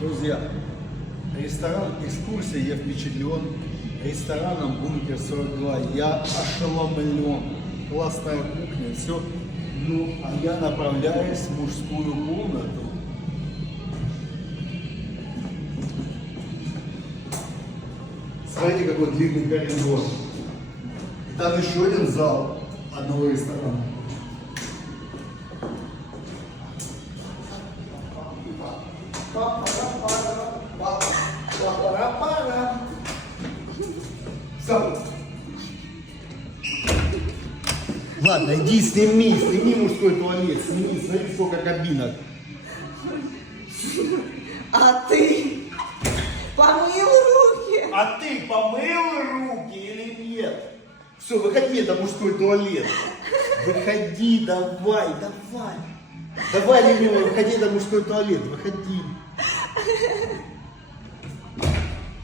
Друзья, ресторан «Экскурсия», я впечатлен. Рестораном «Бункер 42». Я ошеломлен. Классная кухня, все. Ну, а я направляюсь в мужскую комнату. Смотрите, какой длинный коридор. И там еще один зал одного ресторана. Сам. Ладно, иди сними мужской туалет, сними, смотри, сколько кабинок. А ты помыл руки? А ты помыл руки или нет? Все, выходи, это мужской туалет. Выходи, давай. Давай, любимый, выходи, это мужской туалет, выходи.